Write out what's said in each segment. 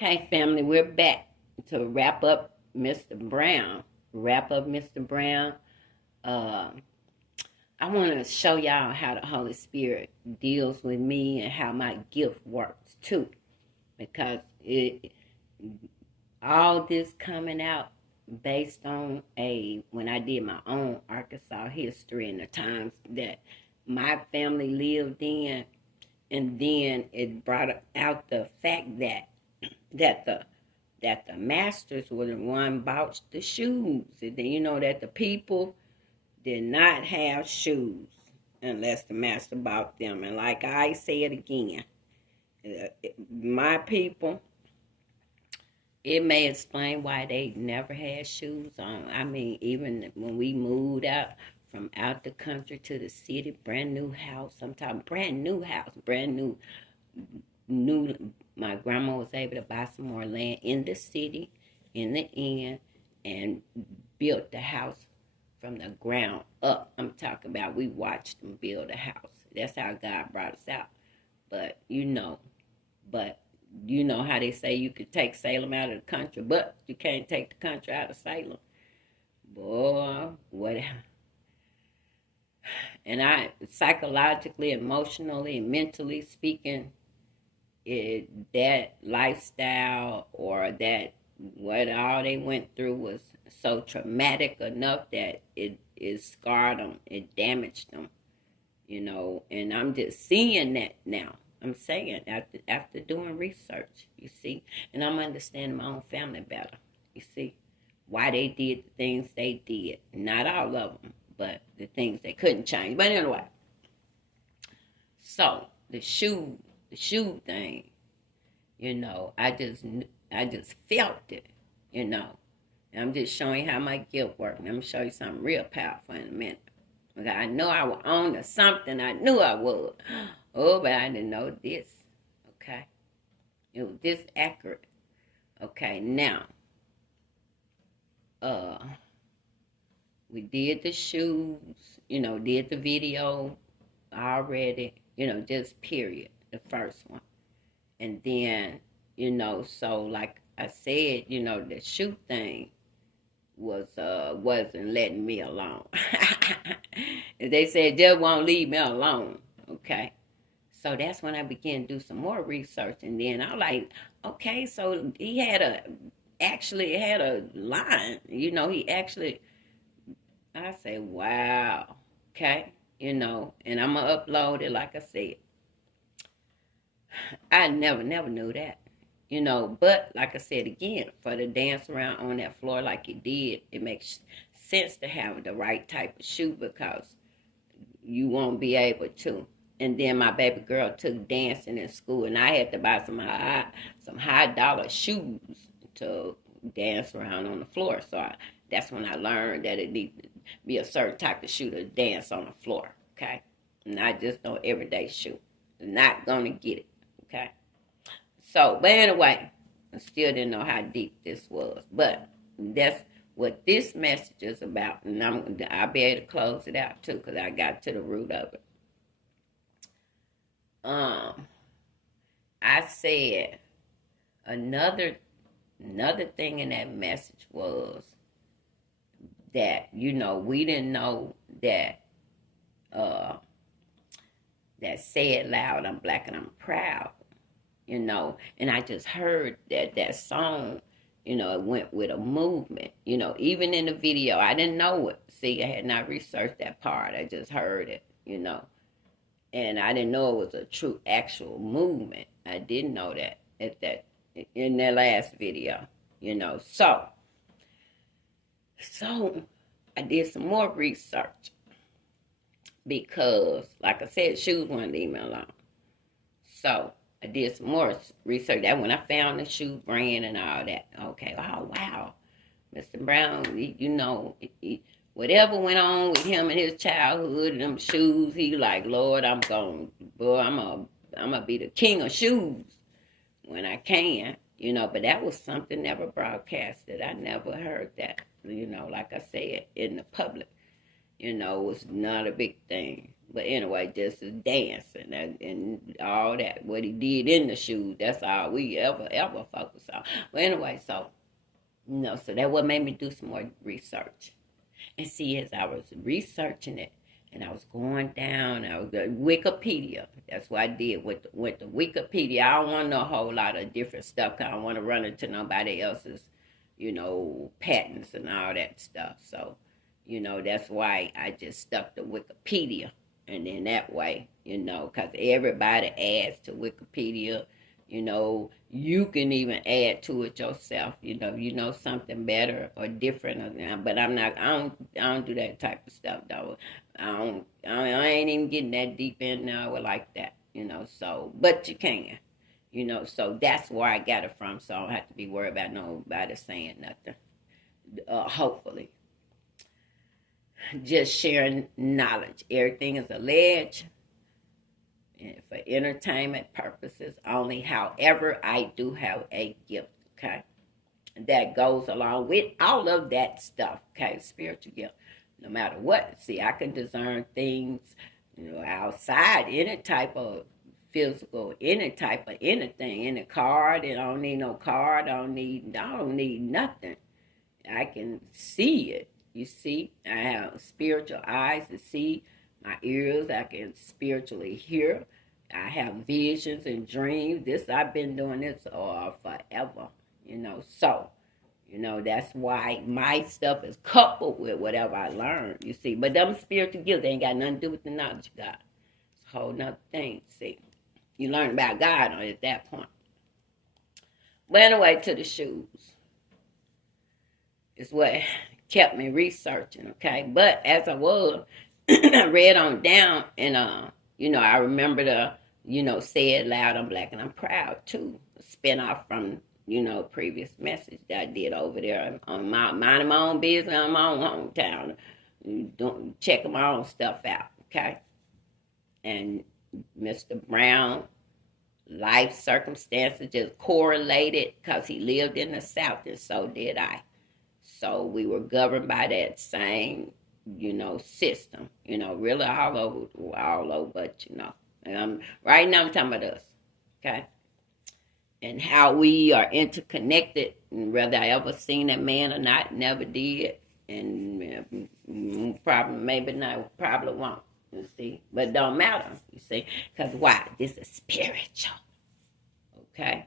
Okay, family, we're back to wrap up Mr. Brown. Wrap up Mr. Brown. Uh, I want to show y'all how the Holy Spirit deals with me and how my gift works too, because all this coming out based on when I did my own Arkansas history and the times that my family lived in, and then it brought out the fact that the masters were the one bought the shoes. And then you know that the people did not have shoes unless the master bought them. And like I say it again, my people, it may explain why they never had shoes on. I mean, even when we moved out from out the country to the city, brand new house, sometimes brand new house, brand new. My grandma was able to buy some more land in the city, in the end, and built the house from the ground up. I'm talking about we watched them build a house. That's how God brought us out. But you know how they say you could take Salem out of the country, but you can't take the country out of Salem. Boy, what? And I, psychologically, emotionally, and mentally speaking, that lifestyle or that what all they went through was so traumatic enough that it scarred them, it damaged them, and I'm just seeing that now. I'm saying after doing research, you see, and I'm understanding my own family better. You see, why they did the things they did. Not all of them, but the things they couldn't change. But anyway, so the shoe thing, I just felt it, And I'm just showing you how my gift works. And I'm gonna show you something real powerful in a minute. Okay, I know I was on to something. I knew I was. Oh, but I didn't know this. Okay. It was this accurate. Okay, now, we did the shoes, did the video already, just period, the first one. And then, so like I said, the shoe thing wasn't letting me alone. They said just won't leave me alone. Okay. So that's when I began to do some more research, and then I was like, okay, so he actually had a line, he actually, I say, wow, okay, and I'm gonna upload it like I said. I never knew that, but like I said again, for the dance around on that floor like he did, it makes sense to have the right type of shoe because you won't be able to. And then my baby girl took dancing in school, and I had to buy some high dollar shoes to dance around on the floor. So that's when I learned that it needs to be a certain type of shoe to dance on the floor. Okay, not just no everyday shoe. Not gonna get it. Okay. So, but anyway, I still didn't know how deep this was, but that's what this message is about, and I'll be able to close it out too because I got to the root of it. I said another thing in that message was that we didn't know that that say it loud, I'm black and I'm proud, and I just heard that song, it went with a movement, even in the video, I didn't know it. See, I had not researched that part. I just heard it, and I didn't know it was a true actual movement. I didn't know that in that last video, So I did some more research because, like I said, shoes wouldn't leave me alone. So I did some more research. That when I found the shoe brand and all that. Okay, oh wow, Mr. Brown, whatever went on with him in his childhood and them shoes, he like, Lord, I'm gonna be the king of shoes when I can, but that was something never broadcasted. I never heard that, like I said, in the public. It was not a big thing. But anyway, just his dancing and all that, what he did in the shoes, that's all we ever focus on. But anyway, so, so that what made me do some more research. And see, as I was researching it, and I was going down, I was Wikipedia. That's what I did with the Wikipedia. I don't want to know a whole lot of different stuff. 'Cause I don't want to run into nobody else's, patents and all that stuff. So, that's why I just stuck to Wikipedia. And then that way, because everybody adds to Wikipedia. You can even add to it yourself. Something better or different. But I don't do that type of stuff though. I ain't even getting that deep in now like that. So, but you can. So that's where I got it from. So I don't have to be worried about nobody saying nothing. Hopefully. Just sharing knowledge. Everything is alleged and for entertainment purposes only. However, I do have a gift, okay, that goes along with all of that stuff, okay, spiritual gift. No matter what, see, I can discern things, outside any type of physical, any type of anything. In the card, I don't need no card. I don't need nothing. I can see it. You see, I have spiritual eyes to see. My ears, I can spiritually hear. I have visions and dreams. I've been doing this forever, So, that's why my stuff is coupled with whatever I learned, you see. But them spiritual gifts ain't got nothing to do with the knowledge of God. It's a whole nother thing, see. You learn about God at that point. But anyway, to the shoes. It's what kept me researching, okay? But as I was, I read on down, and, I remember Say It Loud, I'm Black and I'm Proud, too. A spinoff from, previous message that I did over there on minding my own business on my own hometown. Don't checking my own stuff out, okay? And Mr. Brown, life circumstances just correlated because he lived in the South, and so did I. So we were governed by that same, system, really all over, but, and right now I'm talking about us, okay? And how we are interconnected, and whether I ever seen that man or not, never did, and probably, maybe not, probably won't, you see? But it don't matter, you see? Because why? This is spiritual, okay?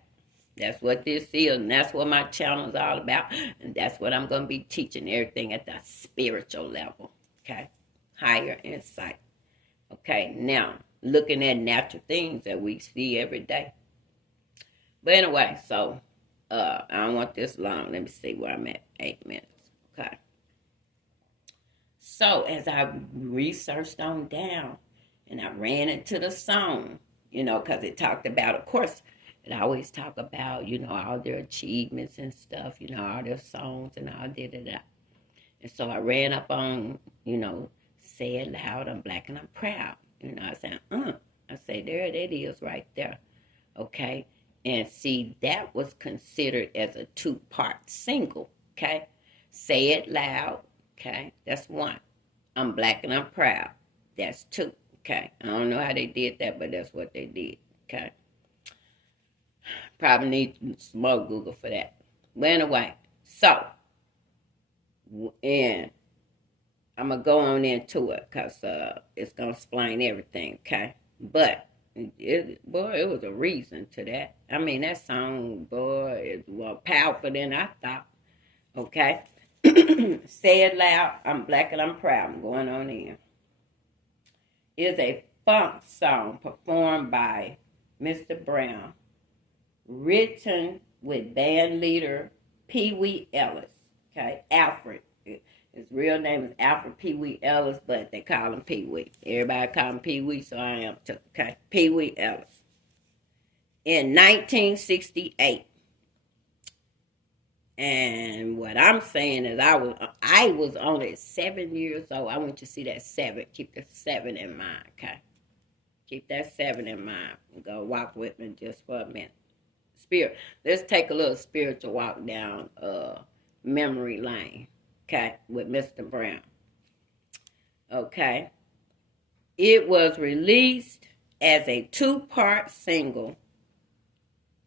That's what this is, and that's what my channel is all about, and that's what I'm going to be teaching, everything at the spiritual level, okay? Higher insight, okay? Now, looking at natural things that we see every day. But anyway, so, I don't want this long. Let me see where I'm at, 8 minutes, okay? So, as I researched on down, and I ran into the song, because it talked about, of course, it always talk about, all their achievements and stuff, all their songs and all da-da-da. And so I ran up on, Say It Loud, I'm Black and I'm Proud. I said, I say, there it is right there. Okay? And see, that was considered as a 2-part single. Okay? Say It Loud. Okay? That's 1. I'm Black and I'm Proud. That's 2. Okay? I don't know how they did that, but that's what they did. Okay? Probably need some more Google for that. But anyway, so, and I'm going to go on into it because it's going to explain everything, okay? But, it was a reason to that. I mean, that song, boy, is more powerful than I thought, okay? Say It Loud, I'm Black and I'm Proud. I'm going on in. It's a funk song performed by Mr. Brown, written with band leader Pee Wee Ellis, okay? Alfred. His real name is Alfred Pee Wee Ellis, but they call him Pee Wee. Everybody call him Pee Wee, so I am too, okay? Pee Wee Ellis. In 1968. And what I'm saying is I was only 7 years old. I want you to see that 7. Keep the 7 in mind, okay? Keep that 7 in mind. Go walk with me just for a minute. Let's take a little spiritual walk down memory lane, okay, with Mr. Brown. Okay. It was released as a two-part single,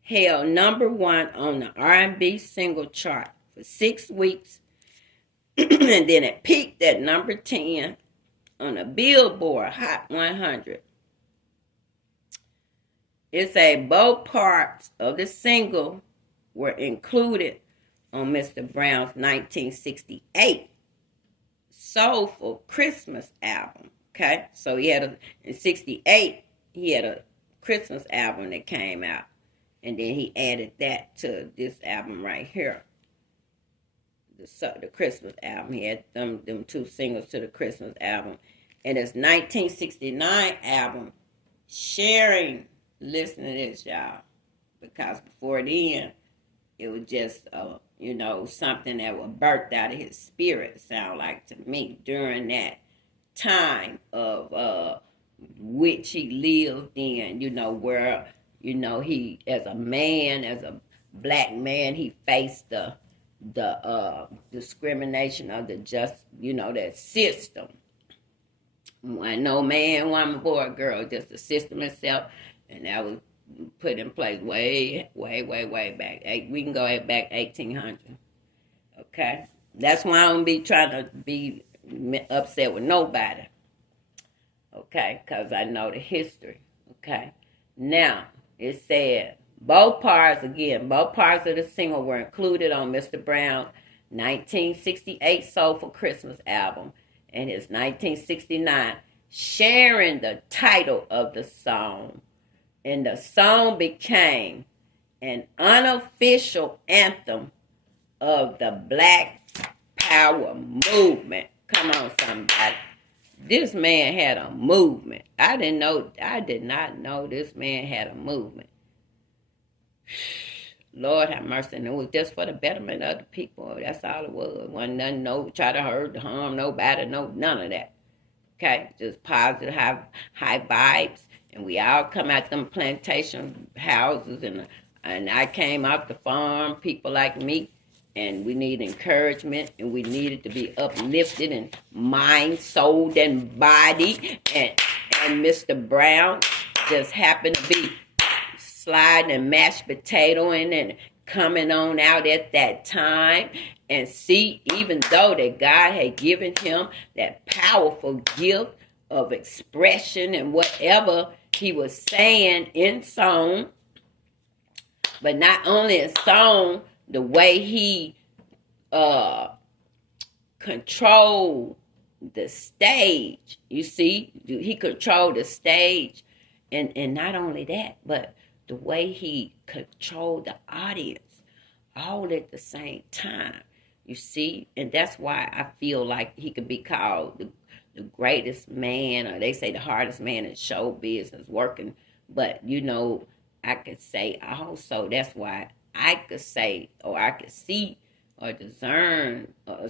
held number one on the R&B single chart for 6 weeks, and then it peaked at number 10 on the Billboard Hot 100. It said both parts of the single were included on Mr. Brown's 1968 Soulful Christmas album. Okay, so in 68, he had a Christmas album that came out. And then he added that to this album right here. The Christmas album. He had them 2 singles to the Christmas album. And his 1969 album, Sharing, listen to this, y'all. Because before then, it was just, something that was birthed out of his spirit, sound like to me, during that time of which he lived in, where, he, as a man, as a black man, he faced the discrimination of that system. No man, woman, boy, girl, just the system itself, and that was put in place way back. We can go back 1800. Okay, that's why I don't be trying to be upset with nobody. Okay, because I know the history. Okay, now it said both parts of the single were included on Mr. Brown's 1968 Soulful Christmas album and his 1969 Sharing, the title of the song. And the song became an unofficial anthem of the Black Power movement. Come on, somebody. This man had a movement. I did not know this man had a movement. Lord have mercy. And it was just for the betterment of the people. That's all it was. Wasn't nothing, try to harm nobody, none of that. Okay? Just positive, high vibes. And we all come out them plantation houses, and I came out the farm, people like me, and we need encouragement, and we needed to be uplifted in mind, soul, and body. And Mr. Brown just happened to be sliding a mashed potato in and coming on out at that time. And see, even though that God had given him that powerful gift of expression and whatever he was saying in song, but not only in song, the way he controlled the stage. You see, he controlled the stage, and not only that, but the way he controlled the audience, all at the same time. You see, and that's why I feel like he could be called the greatest man, or they say the hardest man in show business working. But, I could say also, that's why I could say, or I could see or discern,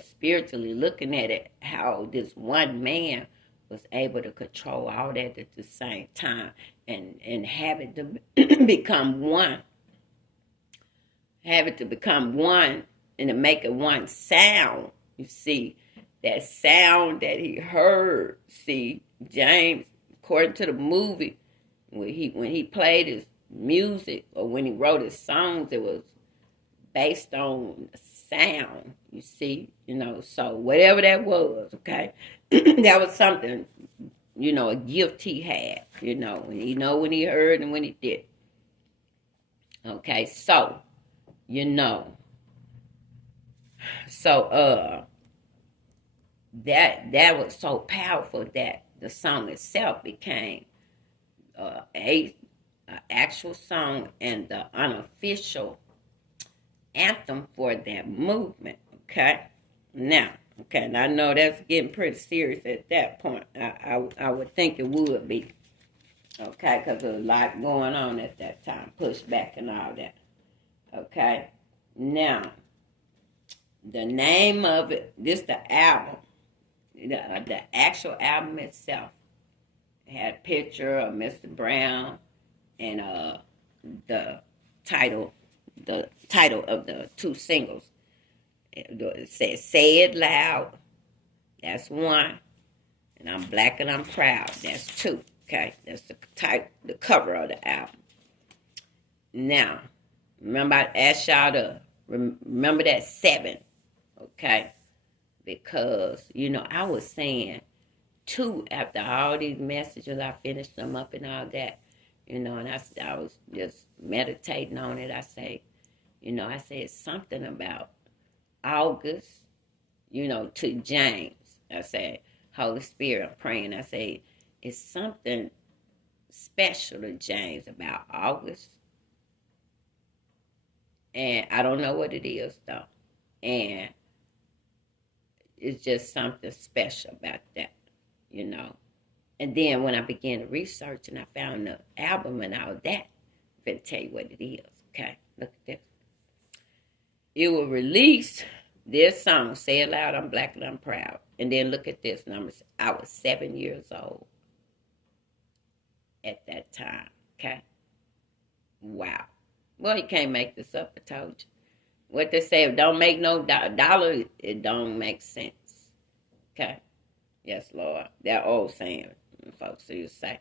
spiritually looking at it, how this one man was able to control all that at the same time and have it to become one. Have it to become one and to make it one sound. You see, that sound that he heard. See, James, according to the movie, when he played his music or when he wrote his songs, it was based on sound. You see, so whatever that was, okay, that was something, a gift he had, when he heard and when he did. Okay, so, that was so powerful that the song itself became a actual song and the unofficial anthem for that movement. Okay, now I know that's getting pretty serious at that point. I would think it would be. Okay, because there was a lot going on at that time, pushback and all that. Okay, now the name of it, this the album. The actual album itself had a picture of Mr. Brown and the title of the 2 singles. It says "Say It Loud." That's one, And I'm Black and I'm Proud. That's 2. Okay, that's the cover of the album. Now, remember I asked y'all to remember that 7. Okay, because I was saying 2 after all these messages. I finished them up and all that. And I was just meditating on it. I said something about August, to James. I said, Holy Spirit, I'm praying. I said, it's something special to James about August. And I don't know what it is, though. And it's just something special about that, And then when I began to research and I found the album and all that, I'm going to tell you what it is, okay? Look at this. It will release this song, Say It Loud, I'm Black and I'm Proud. And then look at this numbers. I was 7 years old at that time, okay? Wow. Well, you can't make this up, I told you. What they say, if don't make no dollar, it don't make sense, okay? Yes, Lord. That old saying, folks used to say.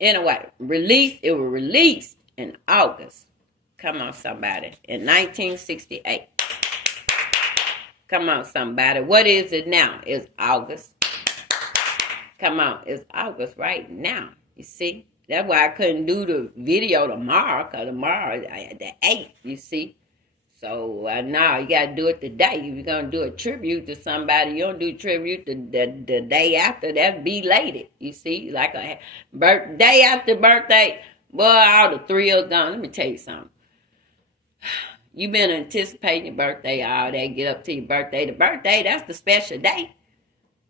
Anyway, it was released in August. Come on, somebody. In 1968. Come on, somebody. What is it now? It's August. Come on, it's August right now. You see? That's why I couldn't do the video tomorrow, because tomorrow is the 8th, you see? So now you got to do it today. If you're going to do a tribute to somebody, you don't do tribute the day after. That's belated, you see? Like a day after birthday. Boy, all the thrills gone. Let me tell you something. You've been anticipating your birthday all day. Get up to your birthday. The birthday, that's the special day.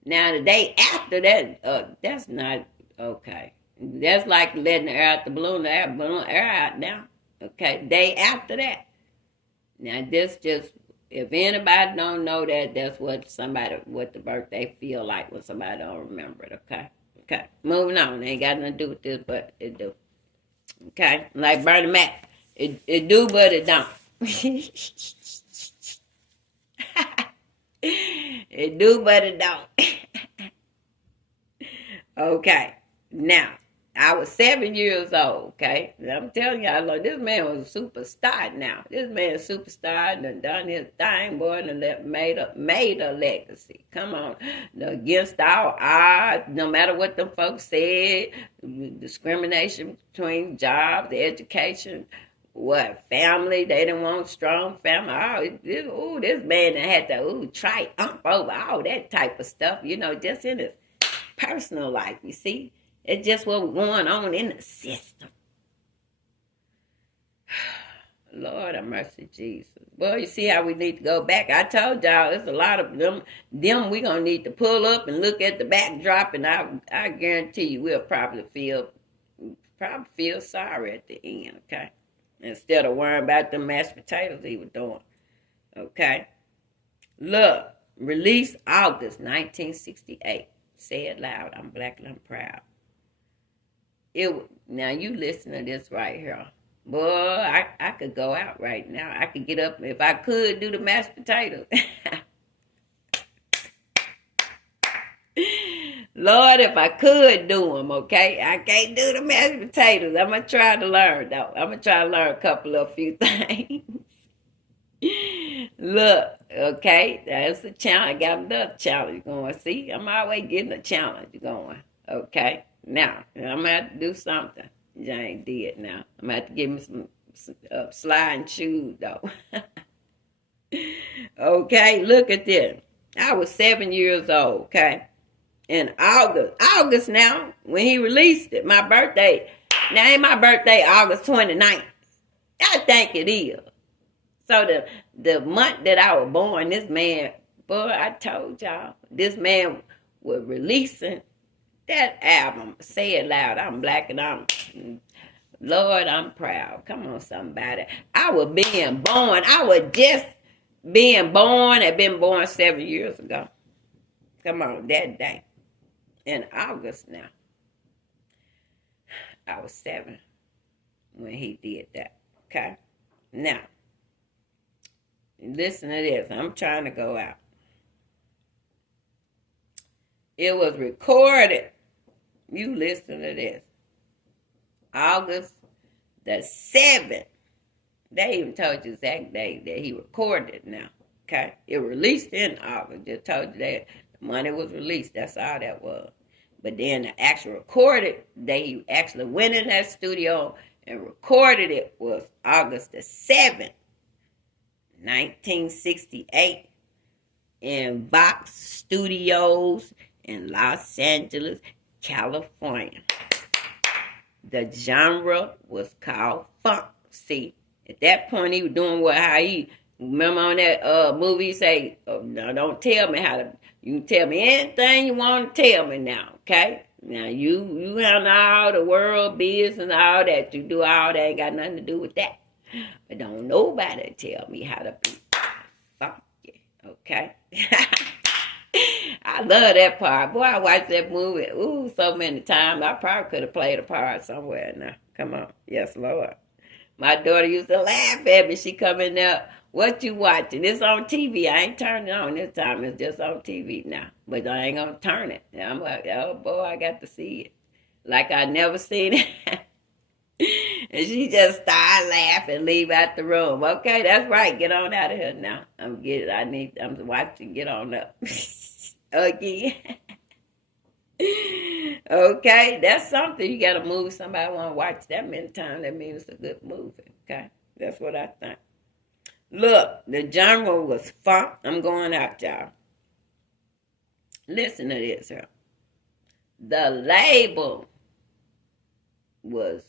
Now, the day after that, that's not okay. That's like letting the air out the balloon. The air out now. Okay, day after that. Now, this just, if anybody don't know that, that's what the birthday feel like when somebody don't remember it, okay? Okay, moving on. It ain't got nothing to do with this, but it do. Okay, like Bernie Mac. It do, but it don't. It do, but it don't. Okay, now. I was 7 years old, okay? And I'm telling y'all, look, this man was a superstar now. This man is a superstar and done his thing, boy, and made a legacy. Come on. Against all odds, no matter what them folks said, discrimination between jobs, education, family, they didn't want strong family. This man had to triumph over all that type of stuff, just in his personal life, you see? It's just what was going on in the system. Lord have mercy, Jesus. Well, you see how we need to go back. I told y'all, there's a lot of them we going to need to pull up and look at the backdrop, and I guarantee you we'll probably feel sorry at the end, okay? Instead of worrying about the mashed potatoes he was doing, okay? Look, released August 1968. Say it loud, I'm Black and I'm Proud. Now you listen to this right here. Boy, I could go out right now. I could get up if I could do the mashed potatoes. Lord, if I could do them, okay? I can't do the mashed potatoes. I'm going to try to learn, though. I'm going to try to learn a few things. Look, okay? That's a challenge. I got another challenge going. See, I'm always getting a challenge going, okay? Now, I'm going to have to do something. Jane did now. I'm going to have to give me some sliding shoes, though. Okay, look at this. I was 7 years old, okay? In August now, when he released it, my birthday. Now, ain't my birthday August 29th? I think it is. So the month that I was born, this man, boy, I told y'all, this man was releasing that album, Say It Loud, I'm Black and Lord, I'm proud. Come on, somebody. I was being born. I was just being born. I'd been born 7 years ago. Come on, that day. In August now. I was 7 when he did that. Okay? Now, listen to this. I'm trying to go out. It was recorded. You listen to this. August the 7th. They even told you the exact day that he recorded it now. Okay? It released in August. Just told you that the money was released. That's all that was. But then the actual recorded, they actually went in that studio and recorded it was August the 7th, 1968 in Vox Studios in Los Angeles, California. The genre was called funk. See, at that point he was doing how he, remember on that movie, he say, oh, no, don't tell me how to, you can tell me anything you want to tell me now, okay? Now you handle all the world business and all that. You do all that, ain't got nothing to do with that. But don't nobody tell me how to be funky, okay? I love that part. Boy, I watched that movie, so many times. I probably could have played a part somewhere now. Come on. Yes, Lord. My daughter used to laugh at me. She come in there, what you watching? It's on TV. I ain't turning it on this time. It's just on TV now. But I ain't going to turn it. And I'm like, oh, boy, I got to see it. Like I never seen it. And she just started laughing, leave out the room. Okay, that's right. Get on out of here now. I'm watching. Get on up. Again. Okay, that's something. You got a movie somebody want to watch that many times. That means it's a good movie. Okay, that's what I think. Look, the genre was funk. I'm going out, y'all. Listen to this here. The label was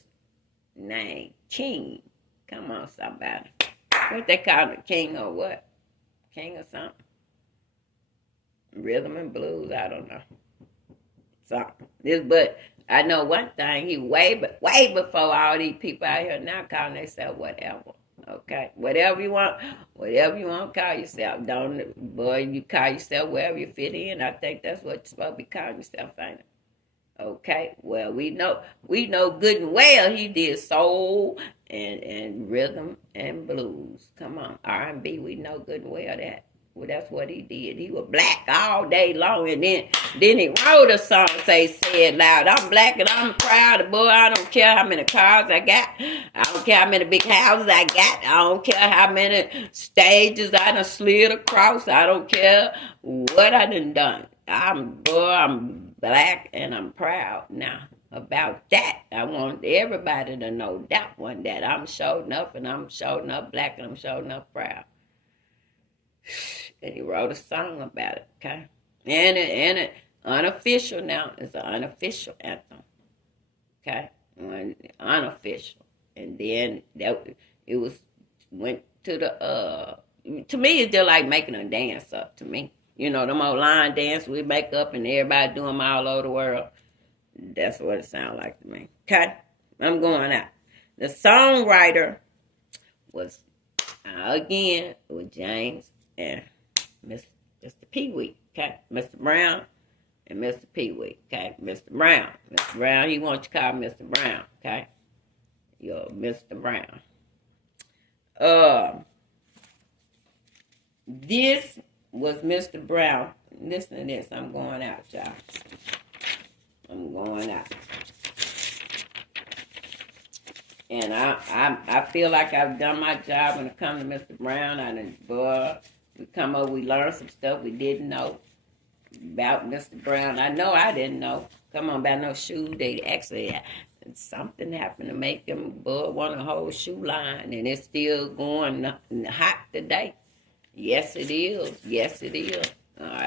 named King. Come on, somebody. What they call it? King or what? King or something? Rhythm and blues, I don't know. Something. But I know one thing, he way before all these people out here now calling themselves whatever. Okay? Whatever you want to call yourself. You call yourself wherever you fit in. I think that's what you're supposed to be calling yourself, ain't it? Okay, well, we know good and well he did soul and rhythm and blues. Come on, R&B, we know good and well that. Well, that's what he did. He was black all day long, and then he wrote a song, say it loud. I'm black and I'm proud, boy. I don't care how many cars I got. I don't care how many big houses I got. I don't care how many stages I done slid across. I don't care what I done. I'm black and I'm proud now. About that, I want everybody to know that one, that I'm showing up and I'm showing up black and I'm showing up proud. And he wrote a song about it, okay? And it unofficial now. It's an unofficial anthem, okay? Unofficial. And then went to the, to me, it's just like making a dance up to me. You know, them old line dance we make up and everybody do them all over the world. That's what it sounds like to me. Okay? I'm going out. The songwriter was, again, it was James and Mr. Pee Wee. Okay? Mr. Brown and Mr. Pee Wee. Okay? Mr. Brown. Mr. Brown, he wants you to call Mr. Brown. Okay? You're Mr. Brown. This was Mr. Brown. Listen to this. I'm going out, y'all. I'm going out. And I feel like I've done my job when it comes to Mr. Brown. We learned some stuff we didn't know about Mr. Brown. I know I didn't know. Come on, about no shoes. They actually, something happened to make him want a whole shoe line. And it's still going hot today. Yes, it is. Yes, it is.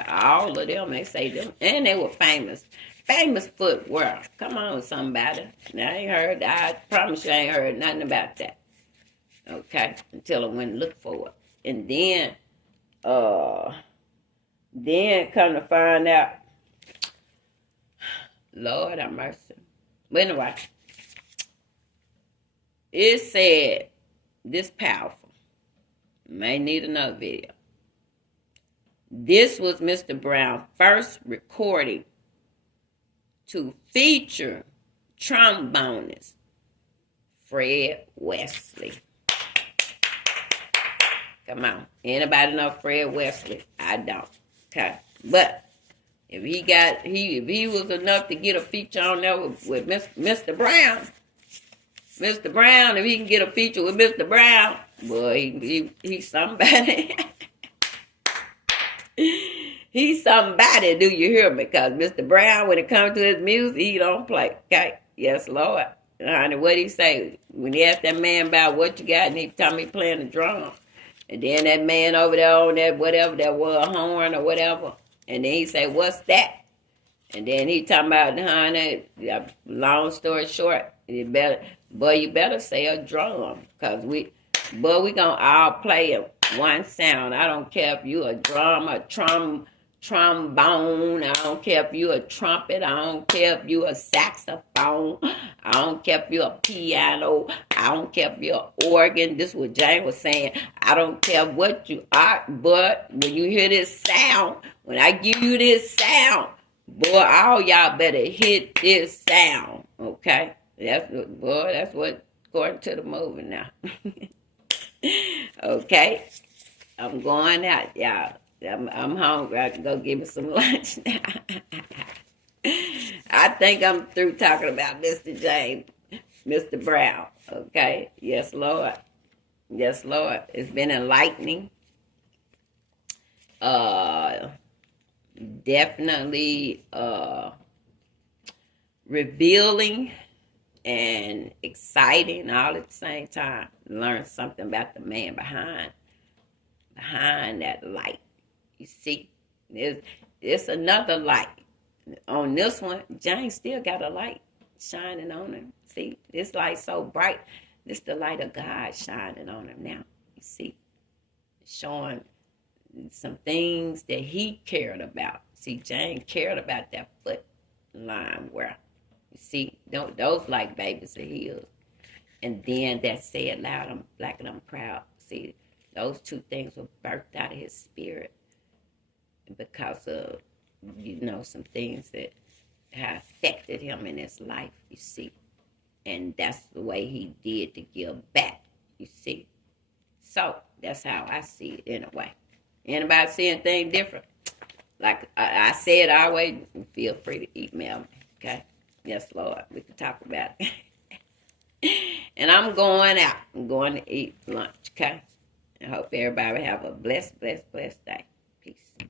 All of them, they say them. And they were famous. Famous footwear. Come on, somebody. I promise you I ain't heard nothing about that. Okay? Until I went and looked for it. And then come to find out, Lord have mercy. But anyway, it said, this powerful. May need another video. This was Mr. Brown's first recording to feature trombonist Fred Wesley. Come on. Anybody know Fred Wesley? I don't. Okay. But If he was enough to get a feature on there with Mr. Brown, Mr. Brown, if he can get a feature with Mr. Brown, boy, he's somebody. He's somebody, do you hear me? Because Mr. Brown, when it comes to his music, he don't play. Okay? Yes, Lord. Honey, what he say? When he asked that man about what you got, and he told me playing the drum. And then that man over there on that whatever that was, a horn or whatever. And then he say, what's that? And then he talking about, honey, long story short, you better say a drum. Because we going to all play one sound. I don't care if you a drum, a trombone. I don't care if you a trumpet. I don't care if you a saxophone. I don't care if you a piano. I don't care if you're an organ. This is what Jane was saying. I don't care what you are, but when you hear this sound, when I give you this sound, boy, all y'all better hit this sound, okay? That's what according to the movie now. Okay, I'm going out, y'all. I'm hungry. I can go get me some lunch now. I think I'm through talking about Mr. James, Mr. Brown. Okay, yes, Lord. Yes, Lord. It's been enlightening. Definitely revealing and exciting all at the same time. Learn something about the man behind that light. You see, there's another light. On this one, James still got a light shining on him. See, this light so bright. This the light of God shining on him now. You see, showing some things that he cared about. See, James cared about that foot line where, you see, those like babies of his. And then that said loud, I'm black and I'm proud. See, those two things were birthed out of his spirit because of, some things that have affected him in his life, you see. And that's the way he did to give back, you see. So, that's how I see it in a way. Anybody see anything different? Like I said, always feel free to email me, okay? Yes, Lord, we can talk about it. And I'm going out. I'm going to eat lunch, okay? I hope everybody have a blessed day. Peace.